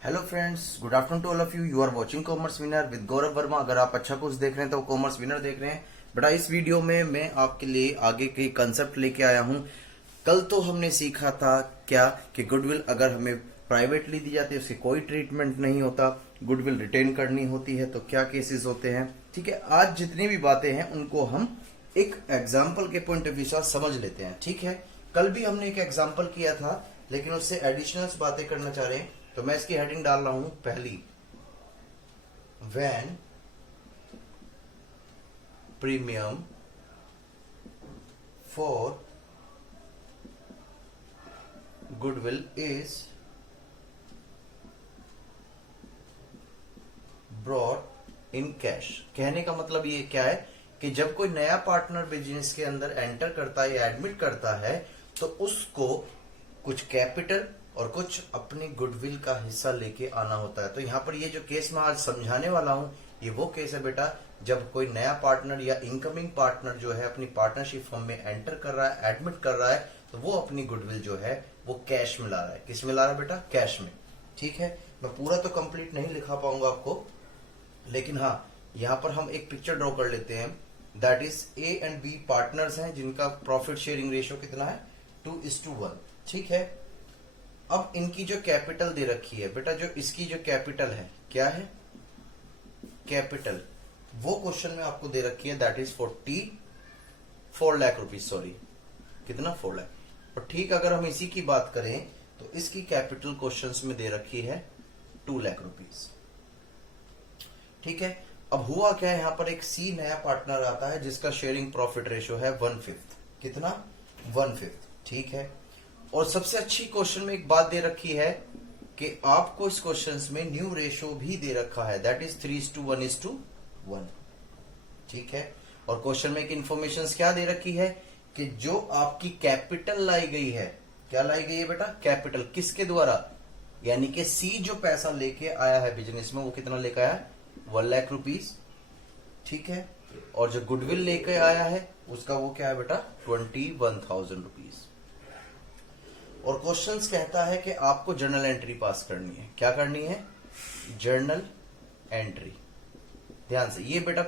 Hello friends, good afternoon to all of you. You are watching commerce winner with Gaurav Verma. अगर आप अच्छा कुछ देख रहे हैं तो कॉमर्स विनर देख रहे हैं। बेटा, इस वीडियो में मैं आपके लिए आगे के कंसेप्ट लेके आया हूं। कल तो हमने सीखा था क्या कि गुडविल अगर हमें प्राइवेटली दी जाती है उसकी कोई ट्रीटमेंट नहीं होता, गुडविल रिटेन करनी होती है तो क्या केसेस होते हैं। ठीक है, आज जितनी भी बातें हैं उनको हम एक एग्जाम्पल के पॉइंट ऑफ व्यू से समझ लेते हैं। ठीक है, कल भी हमने एक एग्जाम्पल किया था लेकिन उससे एडिशनल बातें करना चाह रहे हैं तो मैं इसकी हेडिंग डाल रहा हूं पहली, when premium for goodwill is brought in cash. कहने का मतलब ये क्या है कि जब कोई नया पार्टनर बिजनेस के अंदर एंटर करता है या एडमिट करता है तो उसको कुछ कैपिटल और कुछ अपनी गुडविल का हिस्सा लेके आना होता है। तो यहाँ पर ये जो केस मैं आज समझाने वाला हूं ये वो केस है बेटा, जब कोई नया पार्टनर या इनकमिंग पार्टनर जो है अपनी पार्टनरशिप फर्म में एंटर कर रहा है, एडमिट कर रहा है, तो वो अपनी गुडविल जो है वो कैश में ला रहा है। किस में ला रहा है बेटा? कैश में। ठीक है, मैं पूरा तो कंप्लीट नहीं लिखा पाऊंगा आपको, लेकिन हाँ यहाँ पर हम एक पिक्चर ड्रॉ कर लेते हैं। That is A and B partners हैं जिनका प्रॉफिट शेयरिंग रेशियो कितना है? 2:1। ठीक है, अब इनकी जो कैपिटल दे रखी है बेटा, जो इसकी जो कैपिटल है क्या है? कैपिटल वो क्वेश्चन में आपको दे रखी है, that is 4 lakh rupees. Sorry, कितना? 4 लाख। और ठीक, अगर हम इसी की बात करें तो इसकी कैपिटल क्वेश्चंस में दे रखी है 2 लाख रुपीज। ठीक है, अब हुआ क्या है, यहां पर एक सी नया पार्टनर आता है जिसका शेयरिंग प्रॉफिट रेशियो है 1/5। कितना? 1/5। ठीक है, और सबसे अच्छी क्वेश्चन में एक बात दे रखी है कि आपको इस क्वेश्चन में न्यू रेशियो भी दे रखा है, दैट इज 3:1:1। ठीक है, और क्वेश्चन में एक इंफॉर्मेशन क्या दे रखी है कि जो आपकी कैपिटल लाई गई है, क्या लाई गई है बेटा? कैपिटल। किसके द्वारा? यानी कि सी जो पैसा लेके आया है बिजनेस में वो कितना लेके आया? 1 लाख रुपीज। ठीक है, और जो गुडविल लेके आया है उसका वो क्या है बेटा? 21,000 रुपीज। और क्वेश्चंस कहता है कि आपको जर्नल एंट्री पास करनी है। क्या करनी है? Journal entry. ध्यान से, ये बेटा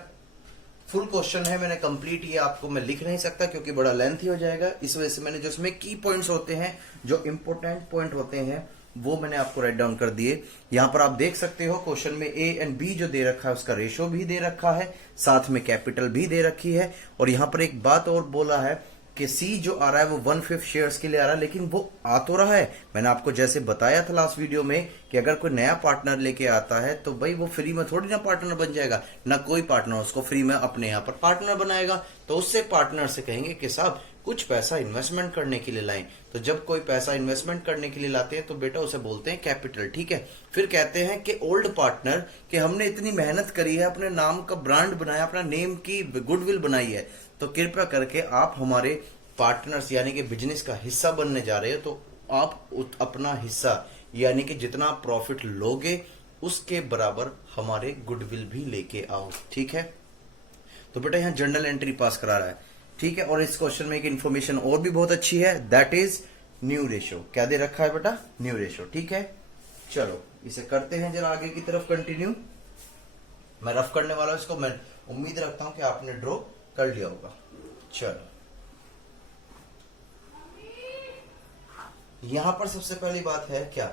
फुल क्वेश्चन है, मैंने कंप्लीट ये आपको मैं लिख नहीं सकता क्योंकि बड़ा लेंथी हो जाएगा, इस वजह से मैंने जो इसमें की पॉइंट्स होते हैं, जो इंपॉर्टेंट पॉइंट होते हैं वो मैंने आपको राइट डाउन कर दिए। यहां पर आप देख सकते हो क्वेश्चन में ए एंड बी जो दे रखा है उसका रेशियो भी दे रखा है, साथ में कैपिटल भी दे रखी है। और यहां पर एक बात और बोला है कि सी जो आ रहा है वो 1/5 शेयर्स के लिए आ रहा है, लेकिन वो आ तो रहा है, मैंने आपको जैसे बताया था लास्ट वीडियो में कि अगर कोई नया पार्टनर लेके आता है तो भाई वो फ्री में थोड़ी ना पार्टनर बन जाएगा, ना कोई पार्टनर उसको फ्री में अपने यहाँ पर पार्टनर बनाएगा। तो उससे पार्टनर से कहेंगे कि साहब कुछ पैसा इन्वेस्टमेंट करने के लिए लाएं। तो जब कोई पैसा इन्वेस्टमेंट करने के लिए लाते हैं तो बेटा उसे बोलते हैं कैपिटल। ठीक है, फिर कहते हैं कि ओल्ड पार्टनर कि हमने इतनी मेहनत करी है, अपने नाम का ब्रांड बनाया, अपना नेम की गुडविल बनाई है, तो कृपया करके आप हमारे पार्टनर्स यानी कि बिजनेस का हिस्सा बनने जा रहे हो, तो आप अपना हिस्सा यानी कि जितना आप प्रॉफिट लोगे उसके बराबर हमारे गुडविल भी लेके आओ। ठीक है, तो बेटा यहां जर्नल एंट्री पास करा रहा है। ठीक है, और इस क्वेश्चन में एक इंफॉर्मेशन और भी बहुत अच्छी है, दैट इज न्यू रेशियो। क्या दे रखा है बेटा? New ratio. ठीक है, चलो इसे करते हैं जरा आगे की तरफ कंटिन्यू। मैं रफ करने वाला हूं इसको, मैं उम्मीद रखता हूं कि आपने ड्रॉ कर लिया होगा। चलो, यहां पर सबसे पहली बात है क्या,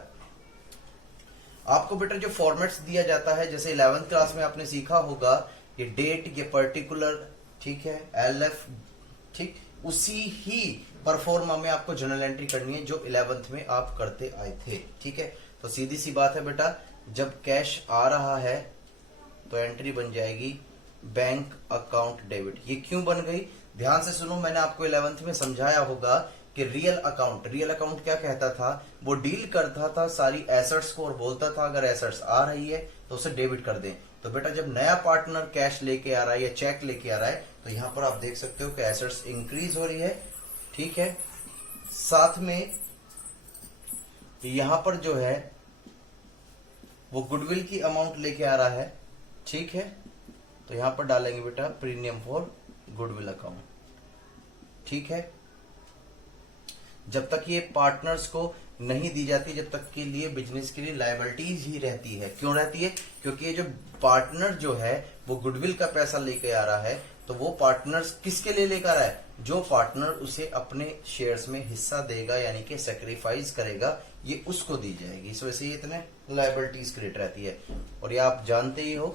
आपको बेटा जो फॉर्मेट्स दिया जाता है, जैसे 11th क्लास में आपने सीखा होगा ये डेट, ये पर्टिकुलर, ठीक है, LF, ठीक, उसी ही परफॉर्मा में आपको जर्नल एंट्री करनी है जो 11th में आप करते आए थे। ठीक है, तो सीधी सी बात है बेटा, जब कैश आ रहा है तो एंट्री बन जाएगी बैंक अकाउंट डेबिट। ये क्यों बन गई? ध्यान से सुनो, मैंने आपको 11th में समझाया होगा कि रियल अकाउंट क्या कहता था? वो डील करता था सारी एसेट्स को और बोलता था अगर एसेट्स आ रही है तो उसे डेबिट कर दें। तो बेटा जब नया पार्टनर कैश लेके आ रहा है या चेक लेके आ रहा है तो यहां पर आप देख सकते हो कि एसेट्स इंक्रीज हो रही है। ठीक है, साथ में यहां पर जो है वो गुडविल की अमाउंट लेके आ रहा है। ठीक है, तो यहां पर डालेंगे बेटा प्रीमियम फॉर गुडविल अकाउंट। ठीक है, जब तक ये पार्टनर्स को नहीं दी जाती जब तक के लिए बिजनेस के लिए लायबिलिटीज ही रहती है। क्यों रहती है? क्योंकि ये जो पार्टनर जो है वो गुडविल का पैसा लेके आ रहा है, तो वो पार्टनर किसके लिए लेकर आ रहा है? जो पार्टनर उसे अपने शेयर्स में हिस्सा देगा यानी कि सेक्रीफाइस करेगा, ये उसको दी जाएगी। इस वजह से ये इतने लायबिलिटीज क्रिएट रहती है। और ये आप जानते ही हो।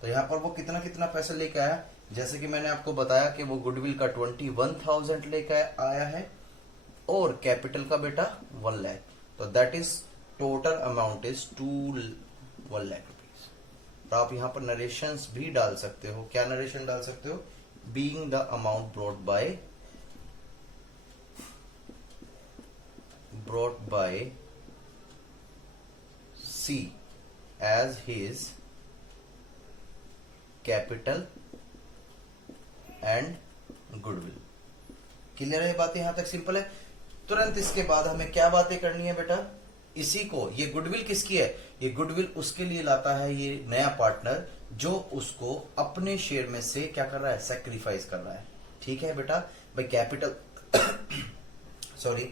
तो यहाँ पर वो कितना कितना पैसा लेके आया, जैसे कि मैंने आपको बताया कि वो गुडविल का 21,000 लेकर आया है और कैपिटल का बेटा 1 लाख। तो that is total amount is 1 lakh rupees. तो आप यहाँ पर नरेशंस भी डाल सकते हो। क्या नरेशन डाल सकते हो? Being the amount brought by C as his capital and goodwill. Clear है बातें? यहां तक सिंपल है। तुरंत इसके बाद हमें क्या बातें करनी है बेटा? इसी को, ये गुडविल किसकी है? ये गुडविल उसके लिए लाता है ये नया पार्टनर जो उसको अपने शेयर में से क्या कर रहा है? सेक्रीफाइस कर रहा है। ठीक है बेटा? भाई कैपिटल सॉरी,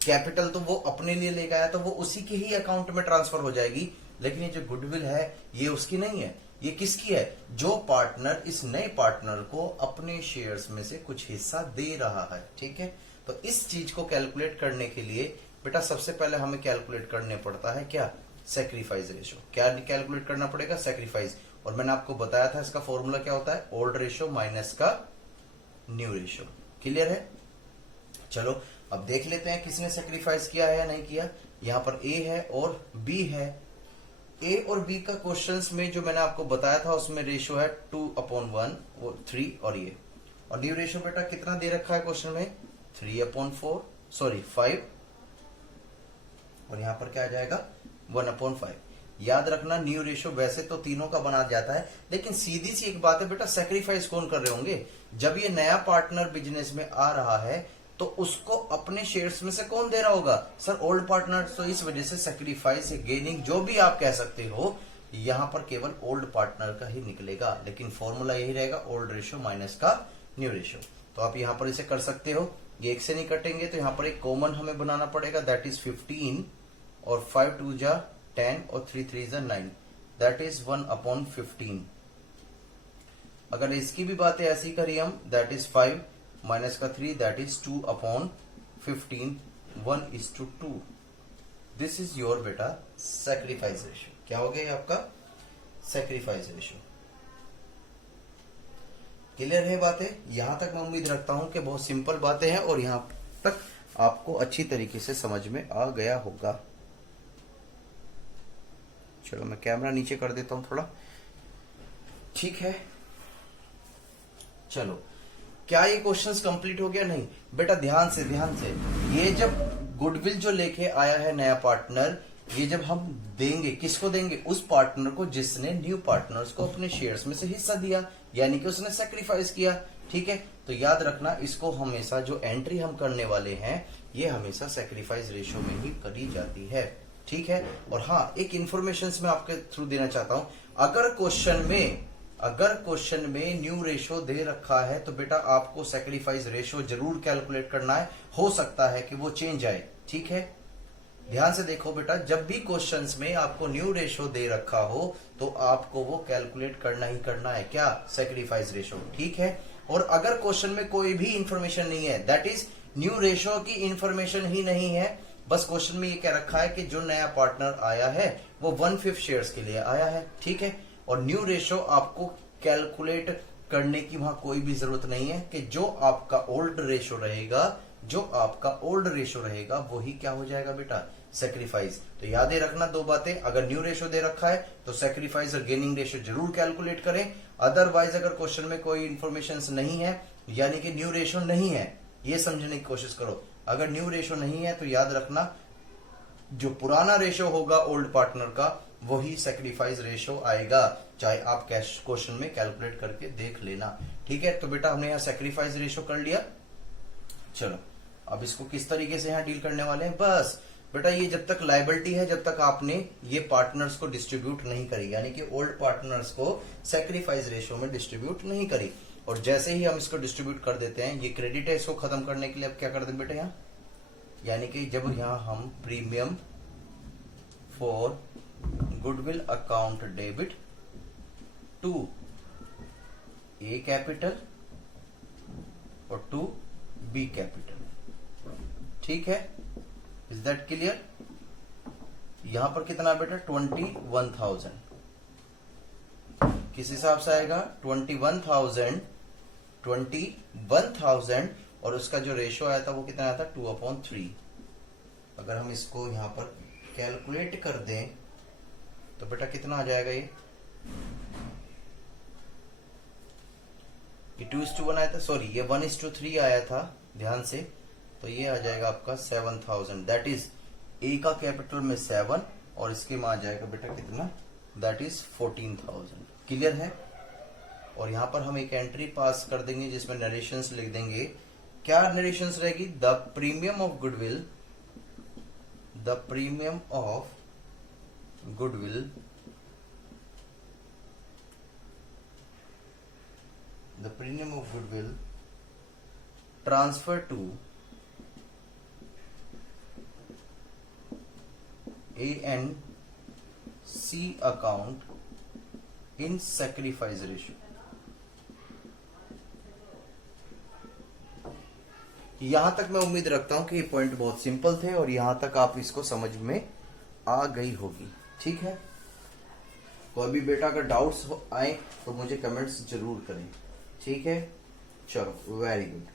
कैपिटल तो वो अपने लिए लेकर आया तो वो उसी के ही अकाउंट में ट्रांसफर हो जाएगी, लेकिन ये जो गुडविल है ये उसकी नहीं है। ये किसकी है? जो पार्टनर इस नए पार्टनर को अपने शेयर्स में से कुछ हिस्सा दे रहा है। ठीक है? तो इस चीज को कैलकुलेट करने के लिए बेटा सबसे पहले हमें कैलकुलेट करने पड़ता है क्या? Sacrifice ratio. क्या कैलकुलेट करना पड़ेगा? सेक्रीफाइस। और मैंने आपको बताया था इसका फॉर्मूला क्या होता है? ओल्ड रेशो माइनस का न्यू रेशो। क्लियर है? चलो अब देख लेते हैं किसने सेक्रीफाइस किया है या नहीं किया। यहां पर ए है और बी है। ए और बी का क्वेश्चंस में जो मैंने आपको बताया था उसमें रेशो है 2/1 और 3 और ये। और न्यू रेशो बेटा कितना दे रखा है क्वेश्चन में? 5। और यहां पर क्या आ जाएगा? 1/5। याद रखना न्यू रेशो वैसे तो तीनों का बना जाता है, लेकिन सीधी सी एक बात है बेटा, सेक्रीफाइस कौन कर रहे होंगे? जब ये नया पार्टनर बिजनेस में आ रहा है तो उसको अपने शेयर्स में से कौन दे रहा होगा? Sir old partner. तो इस वजह से सेक्रीफाइस गेनिंग जो भी आप कह सकते हो, यहां पर केवल ओल्ड पार्टनर का ही निकलेगा, लेकिन फॉर्मूला यही रहेगा ओल्ड रेशो माइनस का न्यू रेशो। तो आप यहां पर इसे कर सकते हो। ये एक से नहीं कटेंगे तो यहां पर एक कॉमन हमें बनाना पड़ेगा, दैट इज 15 और 5 2 जा 10 और 3 3 जा 9, दैट इज 1/15। अगर इसकी भी बातें ऐसी करी हम, दैट इज 5 माइनस का 3, that is 2/15, 1:2। This is your बेटा सेक्रीफाइस रेशियो। क्या हो गया आपका? Sacrifice ratio. क्लियर है बातें? यहां तक मैं उम्मीद रखता हूं कि बहुत सिंपल बातें हैं और यहां तक आपको अच्छी तरीके से समझ में आ गया होगा। चलो मैं कैमरा नीचे कर देता हूं थोड़ा। ठीक है, चलो क्या ये क्वेश्चंस कंप्लीट हो गया? नहीं बेटा, ध्यान से ये जब गुडविल जो लेके आया है नया पार्टनर, ये जब हम देंगे, किसको देंगे? उस पार्टनर को जिसने न्यू पार्टनर्स को अपने शेयर्स में से हिस्सा दिया, यानी कि उसने सेक्रीफाइस किया। ठीक है? तो याद रखना इसको हमेशा जो एंट्री हम करने वाले हैं ये हमेशा सेक्रीफाइस रेशियो में ही करी जाती है। ठीक है? और हाँ, एक इंफॉर्मेशन मैं आपके थ्रू देना चाहता हूं, अगर क्वेश्चन में न्यू रेशो दे रखा है तो बेटा आपको सेक्रीफाइस रेशो जरूर कैलकुलेट करना है। हो सकता है कि वो चेंज आए। ठीक है? ध्यान से देखो बेटा, जब भी क्वेश्चंस में आपको न्यू रेशो दे रखा हो तो आपको वो कैलकुलेट करना ही करना है। क्या? Sacrifice ratio. ठीक है? और अगर क्वेश्चन में कोई भी इंफॉर्मेशन नहीं है, दैट इज न्यू रेशो की इंफॉर्मेशन ही नहीं है, बस क्वेश्चन में ये कह रखा है कि जो नया पार्टनर आया है वो 1/5 शेयर्स के लिए आया है। ठीक है? और न्यू रेशो आपको कैलकुलेट करने की वहां कोई भी जरूरत नहीं है कि जो आपका ओल्ड रेशो रहेगा वही क्या हो जाएगा बेटा? सेक्रीफाइस। तो याद रखना दो बातें, अगर न्यू रेशो दे रखा है तो सेक्रीफाइस और गेनिंग रेशो जरूर कैलकुलेट करें। अदरवाइज अगर क्वेश्चन में कोई इंफॉर्मेशन नहीं है यानी कि न्यू रेशो नहीं है, ये समझने की कोशिश करो। अगर न्यू रेशो नहीं है तो याद रखना जो पुराना रेशो होगा ओल्ड पार्टनर का वही सेक्रीफाइस रेशो आएगा, चाहे आप क्वेश्चन में कैलकुलेट करके देख लेना। ठीक है? तो बेटा हमने यहाँ सेक्रीफाइस रेशो कर लिया। चलो अब इसको किस तरीके से यहाँ डील करने वाले हैं? बस बेटा ये जब तक लायबिलिटी है, जब तक आपने ये पार्टनर्स को डिस्ट्रीब्यूट नहीं करी, यानी कि ओल्ड पार्टनर्स को सेक्रीफाइस रेशो में डिस्ट्रीब्यूट नहीं करी, और जैसे ही हम इसको डिस्ट्रीब्यूट कर देते हैं, ये क्रेडिट है, इसको खत्म करने के लिए अब क्या कर दें बेटा? यहाँ यानी कि जब यहां हम premium for goodwill account debit to A capital और टू बी कैपिटल, ठीक है, इज दैट क्लियर? यहां पर कितना बेटा 21,000 किस हिसाब से आएगा 21,000 और उसका जो रेशो आया था वो कितना आया था 2/3। अगर हम इसको यहां पर कैलकुलेट कर दें तो बेटा कितना आ जाएगा ये 2:1 आया था, सॉरी ये 1:3 आया था ध्यान से, तो ये आ जाएगा आपका 7,000। दैट इज ए का कैपिटल में 7 और इसके में आ जाएगा बेटा कितना, दैट इज 14,000। क्लियर है? और यहां पर हम एक एंट्री पास कर देंगे जिसमें नरेशंस लिख देंगे। क्या नरेशंस रहेगी? The premium of goodwill, the premium of goodwill, the premium of goodwill transfer to A and C account in sacrifice ratio। यहां तक मैं उम्मीद रखता हूं कि ये पॉइंट बहुत सिंपल थे और यहां तक आप इसको समझ में आ गई होगी, ठीक है। कोई भी बेटा अगर डाउट्स आए तो मुझे कमेंट्स जरूर करें, ठीक है। चलो वेरी गुड।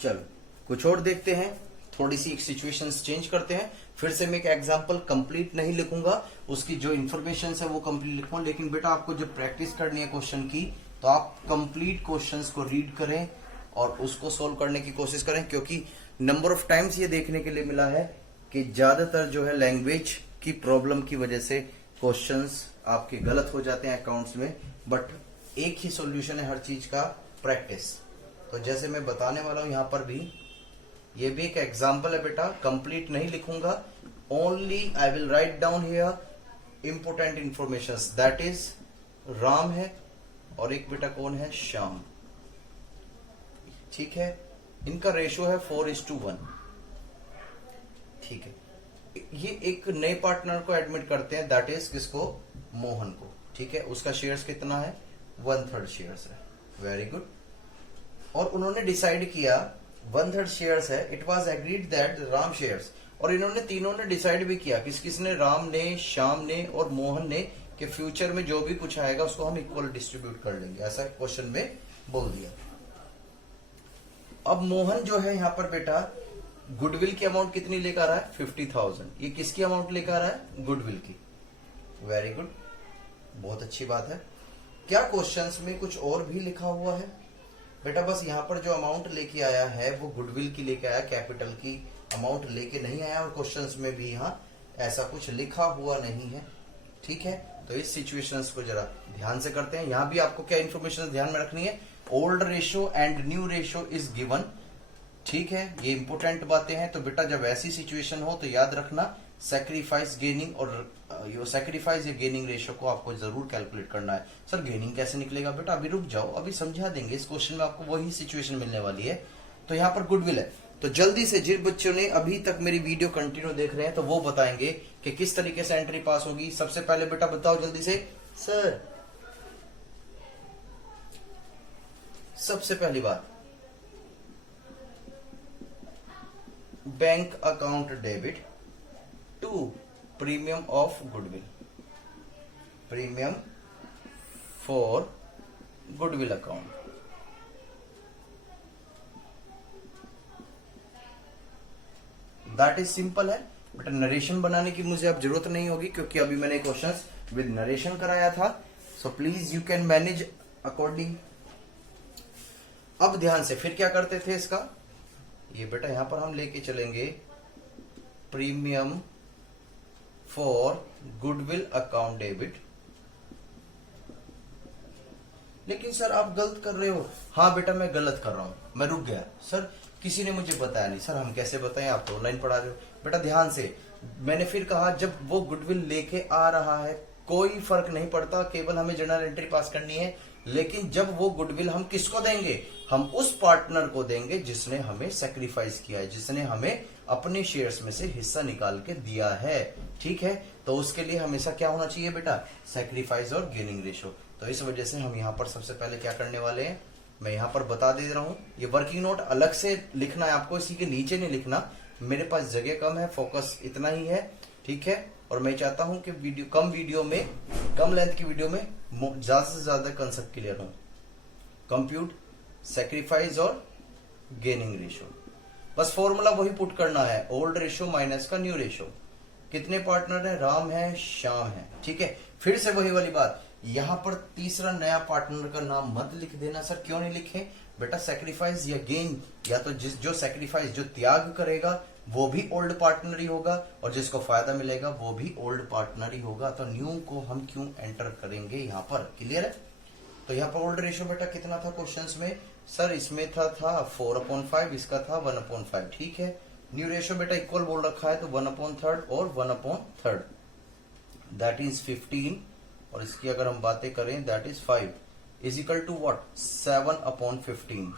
चलो कुछ और देखते हैं, थोड़ी सी एक सिचुएशंस चेंज करते हैं। फिर से मैं एक एग्जांपल कंप्लीट नहीं लिखूंगा, उसकी जो इन्फॉर्मेशन है वो कंप्लीट लिखूंगा, लेकिन बेटा आपको जब प्रैक्टिस करनी है क्वेश्चन की तो आप कंप्लीट क्वेश्चंस को रीड करें और उसको सोल्व करने की कोशिश करें, क्योंकि नंबर ऑफ टाइम्स ये देखने के लिए मिला है कि ज्यादातर जो है लैंग्वेज की प्रॉब्लम की वजह से क्वेश्चंस आपके गलत हो जाते हैं अकाउंट्स में। बट एक ही सॉल्यूशन है हर चीज का, प्रैक्टिस। तो जैसे मैं बताने वाला हूं यहां पर भी, ये भी एक एग्जांपल है बेटा, कंप्लीट नहीं लिखूंगा, only I will write down here important information. That is Ram है और एक बेटा कौन है, श्याम, ठीक है। इनका रेशियो है 4:1, ठीक है। ये एक नए पार्टनर को एडमिट करते हैं, दैट इज किसको, मोहन को, ठीक है। उसका शेयर्स कितना है, 1/3 शेयर्स है, वेरी गुड। और उन्होंने डिसाइड किया 1/3 शेयर्स है, it was agreed that Ram shares, और इन्होंने तीनों ने डिसाइड भी किया, किसने, राम ने, श्याम ने और मोहन ने, कि फ्यूचर में जो भी कुछ आएगा उसको हम इक्वल डिस्ट्रीब्यूट कर लेंगे, ऐसा क्वेश्चन में बोल दिया। अब मोहन जो है यहां पर बेटा गुडविल की अमाउंट कितनी लेकर आ रहा है, 50,000। ये किसकी अमाउंट लेकर आ रहा है, गुडविल की, वेरी गुड, बहुत अच्छी बात है। क्या क्वेश्चंस में कुछ और भी लिखा हुआ है बेटा? बस यहां पर जो अमाउंट लेके आया है वो गुडविल की लेके आया, कैपिटल की अमाउंट लेके नहीं आया, और क्वेश्चंस में भी यहाँ ऐसा कुछ लिखा हुआ नहीं है, ठीक है। तो इस सिचुएशंस को जरा ध्यान से करते हैं। यहां भी आपको क्या इन्फॉर्मेशन ध्यान में रखनी है, old ratio and new ratio is given, ठीक है, ये इंपोर्टेंट बातें हैं। तो बेटा जब ऐसी सिचुएशन हो तो याद रखना सैक्रिफाइस गेनिंग और यो सैक्रिफाइस या गेनिंग रेशियो को आपको जरूर कैलकुलेट करना है। सर गेनिंग कैसे निकलेगा? बेटा अभी रुक जाओ, अभी समझा देंगे, इस क्वेश्चन में आपको वही सिचुएशन मिलने वाली है। तो यहाँ पर गुडविल है, तो जल्दी से जिन बच्चों ने अभी तक मेरी वीडियो कंटिन्यू देख रहे हैं तो वो बताएंगे कि किस तरीके से एंट्री पास होगी। सबसे पहले बेटा बताओ जल्दी से सर, सबसे पहली बात, bank account debit to premium of goodwill, premium for goodwill account. That is simple है बट नरेशन बनाने की मुझे अब जरूरत नहीं होगी, क्योंकि अभी मैंने क्वेश्चंस विद नरेशन कराया था। So please you can manage according. अब ध्यान से फिर क्या करते थे इसका, ये बेटा यहां पर हम लेके चलेंगे premium for goodwill account debit. लेकिन सर आप गलत कर रहे हो। हाँ बेटा मैं गलत कर रहा हूं, मैं रुक गया सर, किसी ने मुझे बताया नहीं। सर हम कैसे बताएं, आप तो ऑनलाइन पढ़ा रहे हो। बेटा ध्यान से, मैंने फिर कहा जब वो गुडविल लेके आ रहा है कोई फर्क नहीं पड़ता, केवल हमें जर्नल एंट्री पास करनी है। लेकिन जब वो गुडविल हम किसको देंगे, हम उस पार्टनर को देंगे जिसने हमें सेक्रीफाइस किया है, जिसने हमें अपने शेयर्स में से हिस्सा निकाल के दिया है। ठीक है, तो उसके लिए हमेशा क्या होना चाहिए बेटा, सेक्रीफाइस और गेनिंग रेशो। तो इस वजह से हम यहाँ पर सबसे पहले क्या करने वाले हैं, मैं यहाँ पर बता दे रहा हूं। ये वर्किंग नोट अलग से लिखना है आपको, इसी के नीचे नहीं लिखना, मेरे पास जगह कम है, फोकस इतना ही है। ठीक है, और मैं चाहता हूं कि वीडियो में कम लेंथ की वीडियो में ज्यादा से ज्यादा कंसेप्ट क्लियर हो। कंप्यूट, सेक्रीफाइस और गेनिंग रेशो, बस फॉर्मूला वही पुट करना है, ओल्ड रेशो माइनस का न्यू रेशो। कितने पार्टनर है, राम है, श्याम है। ठीक है, फिर से वही वाली बात, यहां पर तीसरा नया पार्टनर का नाम मत लिख देना। सर क्यों नहीं लिखे बेटा, सेक्रीफाइस या गेन, या तो जो सेक्रीफाइस जो त्याग करेगा वो भी ओल्ड पार्टनर ही होगा, और जिसको फायदा मिलेगा वो भी ओल्ड पार्टनर ही होगा। तो न्यू को हम क्यों एंटर करेंगे यहाँ पर, क्लियर है। तो यहाँ पर ओल्ड रेशियो बेटा कितना था क्वेश्चंस में, सर इसमें था 4/5, इसका था 1/5। ठीक है, न्यू रेशियो बेटा इक्वल बोल रखा है, तो 1/3 और 1/3 दैट इज 15, और इसकी अगर हम बातें करें that is 5 is equal to what, 7/15।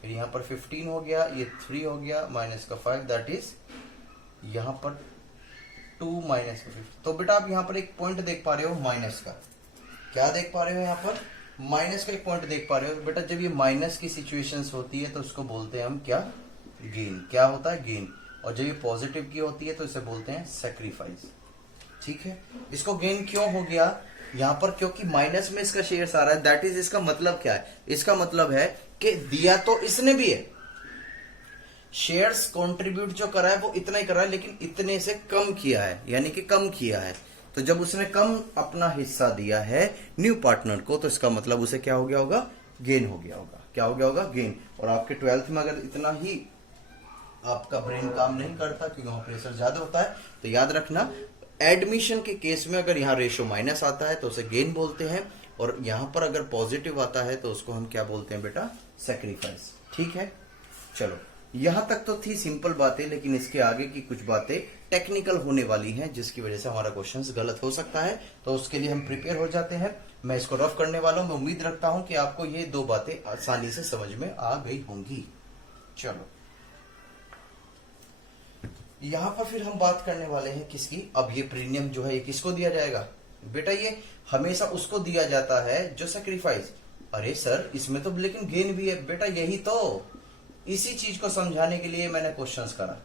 फिर यहाँ पर 15 हो गया, ये 3 हो गया, माइनस का 5 दैट इज यहाँ पर 2 माइनस का 5। तो बेटा आप यहाँ पर एक पॉइंट देख पा रहे हो माइनस का, क्या देख पा रहे हो यहाँ पर, माइनस का एक पॉइंट देख पा रहे हो बेटा। जब ये माइनस की सिचुएशंस होती है तो उसको बोलते हैं हम क्या, गेन। क्या होता है, गेन। और जब ये पॉजिटिव की होती है तो इसे बोलते हैं सेक्रीफाइस। ठीक है, इसको गेन क्यों हो गया यहाँ पर, क्योंकि माइनस में इसका शेयर्स आ रहा है। दैट इज, इसका मतलब क्या है, इसका मतलब है कि दिया तो इसने भी है, शेयर्स कंट्रीब्यूट जो करा है वो इतना ही करा है, लेकिन इतने से कम किया है, यानी कि कम किया है। तो जब उसने कम अपना हिस्सा दिया है न्यू पार्टनर को, तो इसका मतलब उसे क्या हो गया होगा, गेन हो गया होगा। क्या हो गया होगा, गेन। और आपके 12th में अगर इतना ही आपका ब्रेन काम नहीं करता, क्योंकि वहां प्रेशर ज्यादा होता है, तो याद रखना एडमिशन के केस में अगर यहाँ रेशो माइनस आता है तो उसे गेन बोलते हैं, और यहां पर अगर पॉजिटिव आता है तो उसको हम क्या बोलते हैं बेटा, सेक्रीफाइस। ठीक है, चलो यहां तक तो थी सिंपल बातें, लेकिन इसके आगे की कुछ बातें टेक्निकल होने वाली हैं, जिसकी वजह से हमारा क्वेश्चंस गलत हो सकता है। तो उसके लिए हम प्रिपेयर हो जाते हैं। मैं इसको रफ करने वाला हूं, मैं उम्मीद रखता हूं कि आपको ये दो बातें आसानी से समझ में आ गई होंगी। चलो यहां पर फिर हम बात करने वाले हैं किसकी, अब ये प्रीमियम जो है ये किसको दिया जाएगा बेटा, ये हमेशा उसको दिया जाता है जो सेक्रीफाइस। अरे सर इसमें तो लेकिन गेन भी है बेटा, यही तो, इसी चीज को समझाने के लिए मैंने क्वेश्चंस करा।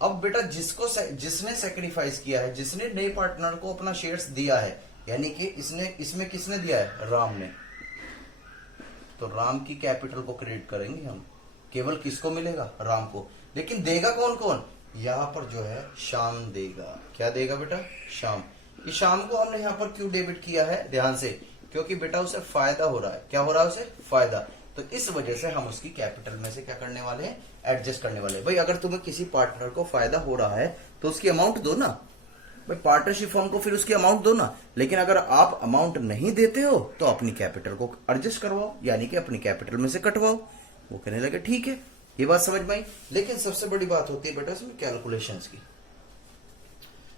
अब बेटा जिसने सेक्रीफाइस किया है, जिसने नए पार्टनर को अपना शेयर्स दिया है, यानी कि इसमें किसने दिया है, राम ने, तो राम की कैपिटल को क्रेडिट करेंगे हम। केवल किसको मिलेगा, राम को। लेकिन देगा कौन कौन, यहां पर जो है श्याम देगा। क्या देगा बेटा, श्याम। ये श्याम को हमने यहाँ पर क्यों डेबिट किया है, ध्यान से, क्योंकि बेटा उसे फायदा हो रहा है। क्या हो रहा है उसे, फायदा। तो इस वजह से हम उसकी कैपिटल में से क्या करने वाले हैं, एडजस्ट करने वाले हैं। भाई अगर तुम्हें किसी पार्टनर को फायदा हो रहा है तो उसकी अमाउंट दो ना, भाई पार्टनरशिप फॉर्म को फिर उसकी अमाउंट दो ना। लेकिन अगर आप अमाउंट नहीं देते हो तो अपनी कैपिटल को एडजस्ट करवाओ, यानी कि अपनी कैपिटल में से कटवाओ। वो कहने लगे ठीक है, ये बात समझ में आई। लेकिन सबसे बड़ी बात होती है बेटा इसमें कैलकुलेशंस की,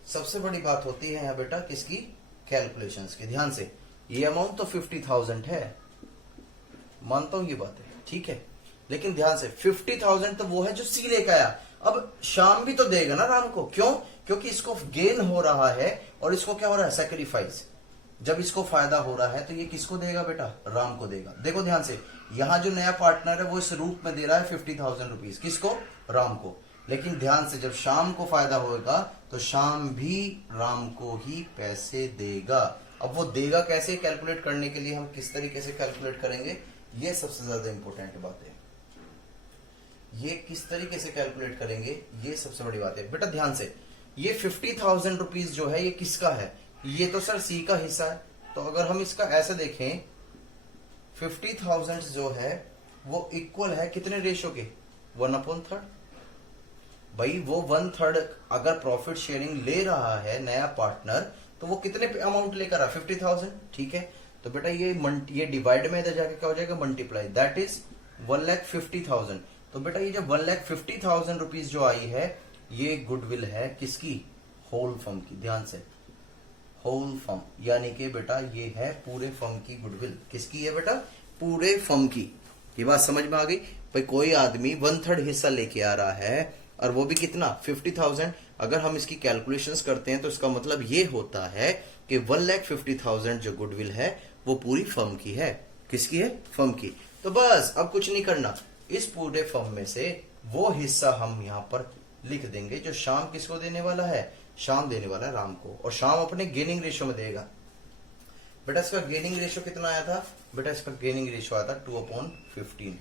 सबसे बड़ी बात होती है यहाँ बेटा किसकी, कैलकुलेशंस की। ध्यान से, ये अमाउंट तो 50,000 है, मानता हूं ये बात है, ठीक है, लेकिन ध्यान से 50,000 तो वो है जो सी लेकर आया। अब शाम भी तो देगा ना राम को, क्यों, क्योंकि इसको गेन हो रहा है और इसको क्या हो रहा है, सेक्रीफाइस। जब इसको फायदा हो रहा है तो ये किसको देगा बेटा, राम को देगा। देखो ध्यान से, यहां जो नया पार्टनर है वो इस रूप में दे रहा है 50,000 रुपीज, किसको, राम को। लेकिन ध्यान से, जब शाम को फायदा होगा तो शाम भी राम को ही पैसे देगा। अब वो देगा कैसे, कैलकुलेट करने के लिए हम किस तरीके से कैलकुलेट करेंगे, ये सबसे ज्यादा इंपॉर्टेंट बात है। ये किस तरीके से कैलकुलेट करेंगे, ये सबसे बड़ी बात है बेटा। ध्यान से, ये 50,000 रुपीज जो है ये किसका है, ये तो सर सी का हिस्सा है। तो अगर हम इसका ऐसे देखें, 50,000 जो है वो इक्वल है कितने रेशो के, 1/3। भाई वो 1/3 अगर प्रॉफिट शेयरिंग ले रहा है नया पार्टनर, तो वो कितने अमाउंट लेकर आ, 50,000, ठीक है। तो बेटा ये डिवाइड में इधर जाके क्या हो जाएगा, मल्टीप्लाई, दैट इज 1,50,000। तो बेटा ये जो 1,50,000 रुपीज जो आई है, ये गुडविल है किसकी, होल फर्म की। ध्यान से, होल फर्म, यानी कि बेटा ये है पूरे फर्म की गुडविल। किसकी है बेटा? पूरे फर्म की। ये बात समझ में आ गई भाई? कोई आदमी 1/3 हिस्सा लेके आ रहा है और वो भी कितना? 50,000। अगर हम इसकी कैलकुलेशंस करते हैं तो इसका मतलब ये होता है कि 1,50,000 जो गुडविल है वो पूरी फर्म की है। किसकी है? फर्म की। तो बस अब कुछ नहीं करना, इस पूरे फर्म में से वो हिस्सा हम यहां पर लिख देंगे जो शाम किसको देने वाला है? शाम देने वाला है राम को, और शाम अपने गेनिंग रेशियो में देगा। बेटा इसका गेनिंग रेशियो कितना आया था? बेटा इसका गेनिंग रेशियो आया था 2/15।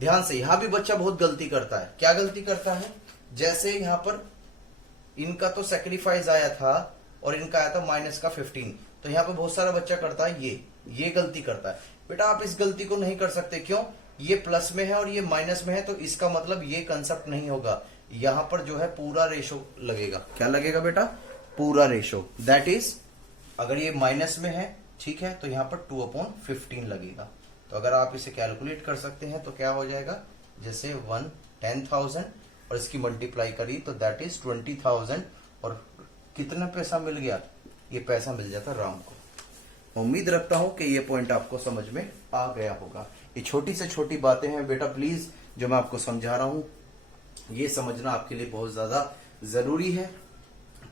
ध्यान से, यहां भी बच्चा बहुत गलती करता है। क्या गलती करता है? जैसे यहां पर इनका तो सेक्रीफाइस आया था और इनका आया था माइनस का 15, तो यहां पर बहुत सारा बच्चा करता है ये गलती करता है। बेटा आप इस गलती को नहीं कर सकते। क्यों? ये प्लस में है और ये माइनस में है, तो इसका मतलब ये कंसेप्ट नहीं होगा। यहां पर जो है पूरा रेशो लगेगा। क्या लगेगा बेटा? पूरा रेशो। दैट इज, अगर ये माइनस में है, ठीक है, तो यहां पर 2/15 लगेगा। तो अगर आप इसे कैलकुलेट कर सकते हैं तो क्या हो जाएगा? जैसे 10,000 और इसकी मल्टीप्लाई करी तो दैट इज 20,000, और कितना पैसा मिल गया? ये पैसा मिल जाता राम को। उम्मीद रखता हूं कि ये पॉइंट आपको समझ में आ गया होगा। ये छोटी से छोटी बातें हैं बेटा, प्लीज जो मैं आपको समझा रहा हूं ये समझना आपके लिए बहुत ज्यादा जरूरी है।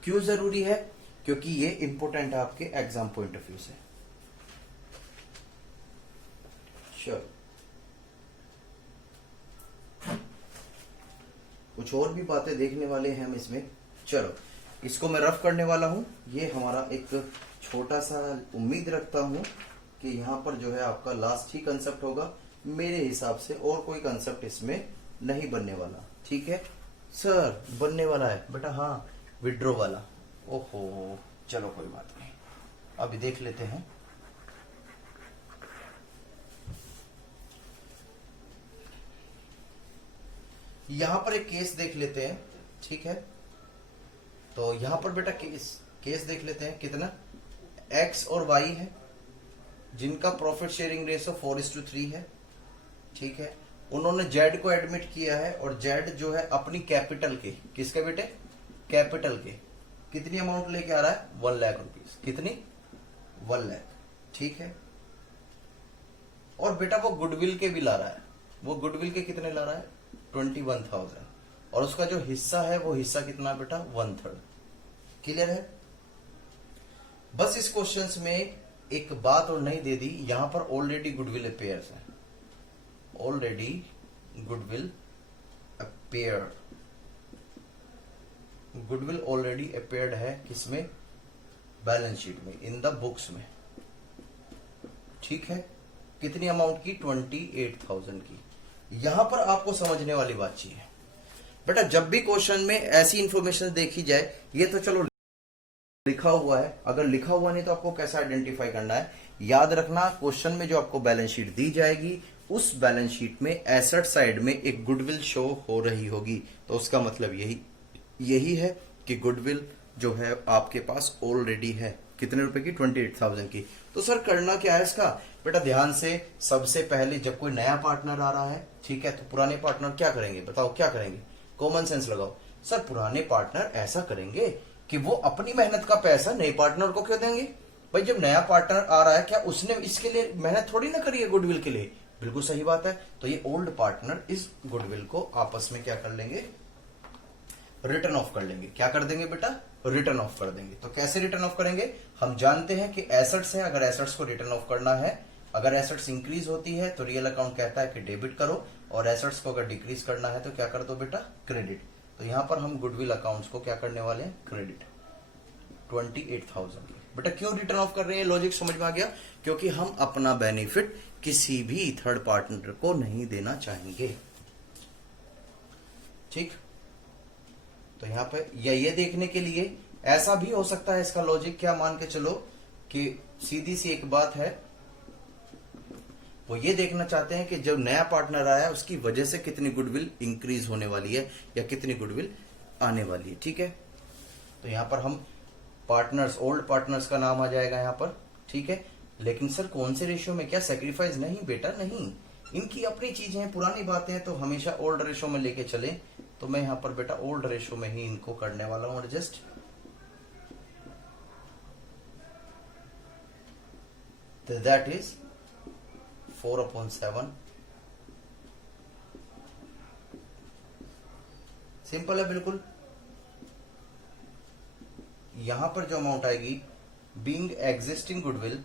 क्यों जरूरी है? क्योंकि ये इंपॉर्टेंट है आपके एग्जाम पॉइंट ऑफ व्यू से। चलो कुछ और भी बातें देखने वाले हैं हम इसमें। चलो इसको मैं रफ करने वाला हूं। ये हमारा एक छोटा सा, उम्मीद रखता हूं कि यहां पर जो है आपका लास्ट ही कंसेप्ट होगा मेरे हिसाब से, और कोई कंसेप्ट इसमें नहीं बनने वाला। ठीक है सर? बनने वाला है बेटा? हाँ, विड्रॉ वाला। ओहो चलो कोई बात नहीं, अभी देख लेते हैं। यहां पर एक केस देख लेते हैं, ठीक है? तो यहां पर बेटा केस देख लेते हैं। कितना? एक्स और वाई है जिनका प्रॉफिट शेयरिंग रेशो 4:3 है, ठीक है? उन्होंने जेड को एडमिट किया है और जेड जो है अपनी कैपिटल के, किसके बेटे? कैपिटल के कितनी अमाउंट लेके आ रहा है? 1 लाख रुपीज। कितनी? 1 लाख, ठीक है? और बेटा वो गुडविल के भी ला रहा है। वो गुडविल के कितने ला रहा है? 21,000, और उसका जो हिस्सा है वो हिस्सा कितना बेटा? 1/3। क्लियर है? बस इस क्वेश्चंस में एक बात और नहीं दे दी, यहां पर ऑलरेडी गुडविल अपेयर्स है। Already goodwill appeared, goodwill already appeared है किसमें? बैलेंस शीट में, इन द बुक्स में, ठीक है? कितनी अमाउंट की? 28,000 की। यहां पर आपको समझने वाली बात चाहिए बेटा, जब भी क्वेश्चन में ऐसी इंफॉर्मेशन देखी जाए, ये तो चलो लिखा हुआ है, अगर लिखा हुआ नहीं तो आपको कैसे आइडेंटिफाई करना है? याद रखना, क्वेश्चन में जो आपको बैलेंस शीट दी जाएगी उस बैलेंस शीट में एसेट साइड में एक गुडविल शो हो रही होगी, तो उसका मतलब यही है कि गुडविल जो है आपके पास ऑलरेडी है। कितने रुपए की? 28,000 की। तो सर करना क्या है इसका? बेटा ध्यान से, सबसे पहले जब कोई नया पार्टनर आ रहा है, ठीक है, तो पुराने पार्टनर क्या करेंगे? बताओ क्या करेंगे? कॉमन सेंस लगाओ। सर पुराने पार्टनर ऐसा करेंगे कि वो अपनी मेहनत का पैसा नए पार्टनर को क्यों देंगे? भाई जब नया पार्टनर आ रहा है, क्या उसने इसके लिए मेहनत थोड़ी ना करी है गुडविल के लिए? बिल्कुल सही बात है। तो ये ओल्ड पार्टनर इस गुडविल को आपस में क्या कर लेंगे? रिटर्न ऑफ कर लेंगे। क्या कर देंगे बेटा? रिटर्न ऑफ कर देंगे। तो कैसे रिटर्न ऑफ करेंगे? हम जानते हैं कि एसेट्स है, अगर एसेट्स को रिटर्न ऑफ करना है, अगर एसेट्स इंक्रीज होती है तो रियल अकाउंट कहता है कि डेबिट करो, और एसेट्स को अगर डिक्रीज करना है तो क्या कर दो बेटा? क्रेडिट। तो यहां पर हम गुडविल अकाउंट्स को क्या करने वाले हैं? क्रेडिट 28,000 की। बेटा क्यों रिटर्न ऑफ कर रहे हैं? लॉजिक समझ में आ गया? क्योंकि हम अपना बेनिफिट किसी भी थर्ड पार्टनर को नहीं देना चाहेंगे, ठीक? तो यहां पे ये देखने के लिए ऐसा भी हो सकता है, इसका लॉजिक क्या मान के चलो कि सीधी सी एक बात है, वो ये देखना चाहते हैं कि जब नया पार्टनर आया उसकी वजह से कितनी गुडविल इंक्रीज होने वाली है या कितनी गुडविल आने वाली है, ठीक है? तो यहां पर हम पार्टनर्स, ओल्ड पार्टनर्स का नाम आ जाएगा यहां पर, ठीक है? लेकिन सर कौन से रेशियो में? क्या सेक्रीफाइस? नहीं बेटा नहीं, इनकी अपनी चीजें हैं, पुरानी बातें हैं, तो हमेशा ओल्ड रेशियो में लेके चले। तो मैं यहां पर बेटा ओल्ड रेशियो में ही इनको करने वाला हूं एडजस्ट। तो दैट इज 4/7। सिंपल है बिल्कुल। यहां पर जो अमाउंट आएगी being existing goodwill,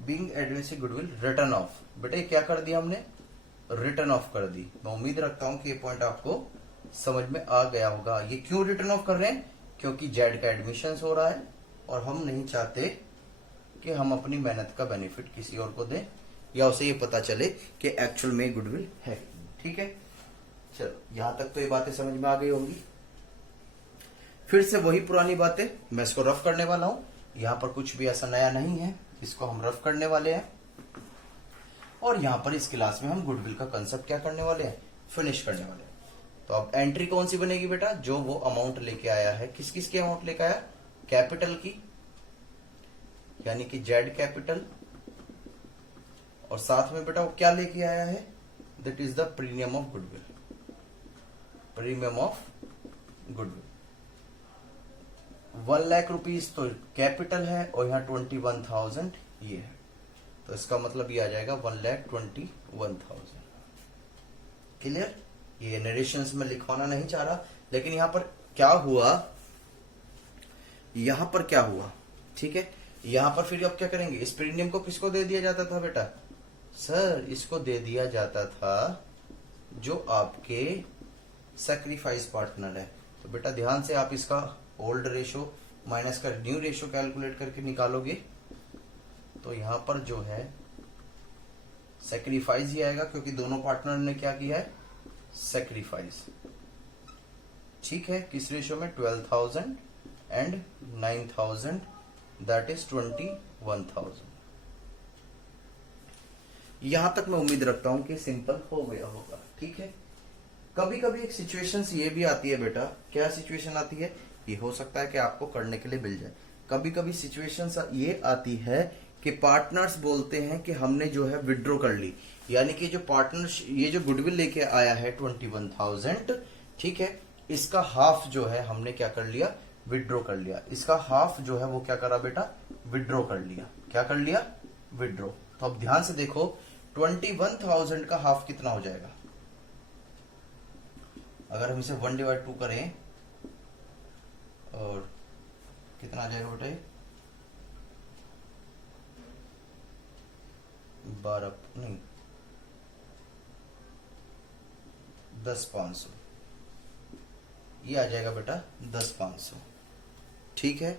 being admitting goodwill return of, बेटे क्या कर दिया हमने, रिटर्न ऑफ कर दी। मैं उम्मीद रखता हूं कि ये पॉइंट आपको समझ में आ गया होगा। ये क्यों रिटर्न ऑफ कर रहे हैं, क्योंकि जेड का एडमिशन हो रहा है और हम नहीं चाहते कि हम अपनी मेहनत का बेनिफिट किसी और को दें या उसे ये पता चले कि एक्चुअल में गुडविल है। ठीक है, चलो यहां तक तो ये बातें समझ में आ गई होंगी। फिर से वही पुरानी बातें, मैं इसको रफ करने वाला हूं। यहां पर कुछ भी ऐसा नया नहीं है, इसको हम रफ करने वाले हैं और यहां पर इस क्लास में हम गुडविल का कंसेप्ट क्या करने वाले हैं, फिनिश करने वाले हैं। तो अब एंट्री कौन सी बनेगी बेटा, जो वो अमाउंट लेके आया है, किस किस की अमाउंट लेके आया, कैपिटल की यानी कि जेड कैपिटल, और साथ में बेटा वो क्या लेके आया है, that is the premium of goodwill, premium of goodwill. 1 lakh rupees तो कैपिटल है और यहाँ 21,000 ये है, तो इसका मतलब ये आ जाएगा 1,21,000। क्लियर। ये नरेशंस में लिखवाना नहीं चाह रहा, लेकिन यहां पर क्या हुआ, यहां पर क्या हुआ, ठीक है। यहां पर फिर अब क्या करेंगे, इस प्रीमियम को किसको दे दिया जाता था बेटा, सर इसको दे दिया जाता था जो आपके सैक्रिफाइस पार्टनर है। तो बेटा ध्यान से आप इसका ओल्ड रेशो माइनस का न्यू रेशो कैलकुलेट करके निकालोगे तो यहां पर जो है सैक्रिफाइस ही आएगा, क्योंकि दोनों पार्टनर ने क्या किया है, सैक्रिफाइस। ठीक है, किस रेशो में, 12,000 एंड 9,000, दैट इज 21,000। यहां तक मैं उम्मीद रखता हूं कि सिंपल हो गया होगा। ठीक है, कभी कभी एक सिचुएशन ये भी आती है बेटा, क्या सिचुएशन आती है, ये हो सकता है कि आपको करने के लिए मिल जाए। कभी कभी सिचुएशन ये आती है कि पार्टनर्स बोलते हैं कि हमने जो है विड्रॉ कर ली, यानी कि जो पार्टनर्स ये जो गुडविल लेके आया है 21,000, ठीक है, इसका हाफ जो है हमने क्या कर लिया, विड्रॉ कर लिया। इसका हाफ जो है वो क्या करा बेटा, विड्रॉ कर लिया। क्या कर लिया, विड्रॉ। तो अब ध्यान से देखो 21,000 का हाफ कितना हो जाएगा, अगर हम इसे 1/2 करें और कितना आ जाएगा बेटा, 12 नहीं 10,500, ये आ जाएगा बेटा 10,500। ठीक है,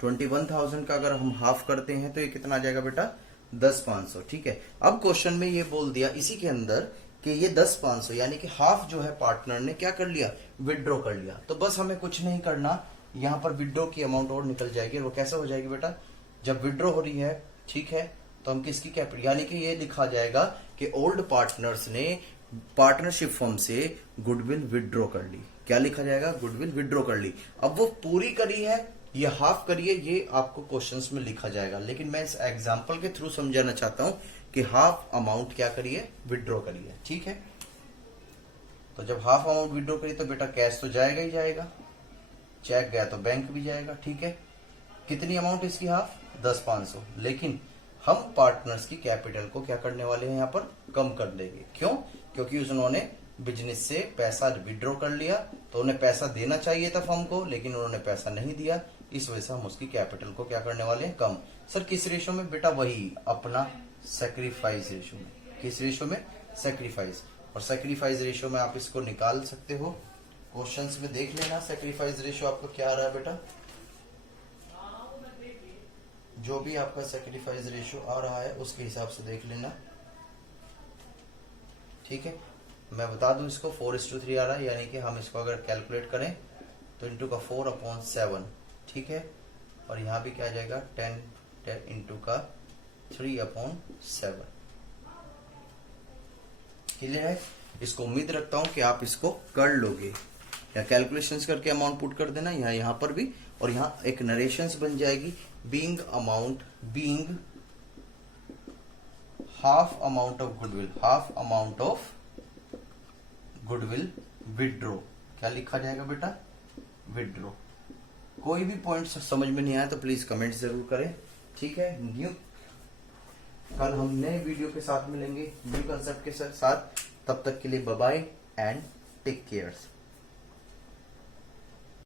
21,000 का अगर हम हाफ करते हैं तो ये कितना आ जाएगा बेटा, 10,500। ठीक है, अब क्वेश्चन में ये बोल दिया इसी के अंदर कि ये 10,500 यानी कि हाफ जो है पार्टनर ने क्या कर लिया, विड्रॉ कर लिया। तो बस हमें कुछ नहीं करना, यहां पर विड्रॉ की अमाउंट और निकल जाएगी। और वो कैसे हो जाएगी बेटा, जब विड्रॉ हो रही है, ठीक है, तो हम किसकी कैपिटल, यानी कि ये लिखा जाएगा कि ओल्ड पार्टनर्स ने पार्टनरशिप फर्म से गुडविल विड्रॉ कर ली। क्या लिखा जाएगा, गुडविल विड्रॉ कर ली। अब वो पूरी करी है, ये हाफ करिए, ये आपको क्वेश्चंस में लिखा जाएगा, लेकिन मैं इस एग्जांपल के थ्रू समझाना चाहता हूं कि हाफ अमाउंट क्या करिए, विड्रॉ करिए। ठीक है, तो जब हाफ अमाउंट विड्रॉ करिए तो बेटा कैश तो जाएगा ही जाएगा, चेक गया तो बैंक भी जाएगा। ठीक है, कितनी अमाउंट इसकी, हाफ, 10,500, लेकिन हम पार्टनर्स की कैपिटल को क्या करने वाले हैं, यहाँ पर कम कर देंगे। क्यों, क्योंकि उन्होंने बिजनेस से पैसा विड्रॉ कर लिया, तो उन्हें पैसा देना चाहिए था फर्म को, लेकिन उन्होंने पैसा नहीं दिया, इस वजह से हम उसकी कैपिटल को क्या करने वाले हैं, कम। सर किस रेशो में बेटा, वही अपना सैक्रिफाइस रेशो में। किस रेशो में, सैक्रिफाइस। और सैक्रिफाइस रेशो में आप इसको निकाल सकते हो, क्वेश्चंस में देख लेना सैक्रिफाइस रेशो आपको क्या आ रहा है बेटा, जो भी आपका सैक्रिफाइस रेशो आ रहा है उसके हिसाब से देख लेना। ठीक है, मैं बता दूं इसको 4:3 आ रहा है, यानी कि हम इसको अगर कैलकुलेट करें तो इंटू का 4/7। ठीक है, और यहां भी क्या आ जाएगा, 10 इंटू का 3/7। क्लियर है, इसको उम्मीद रखता हूं कि आप इसको कर लोगे, या कैलकुलेशंस करके अमाउंट पुट कर देना यहां पर भी, और यहां एक नरेशंस बन जाएगी, being amount, being half amount of goodwill, half amount of goodwill withdraw. क्या लिखा जाएगा बेटा, विड्रॉ। कोई भी पॉइंट समझ में नहीं आया तो प्लीज कमेंट जरूर करें, ठीक है। न्यू कल हम नए वीडियो के साथ मिलेंगे न्यू कंसेप्ट के साथ। तब तक के लिए bye bye and take care.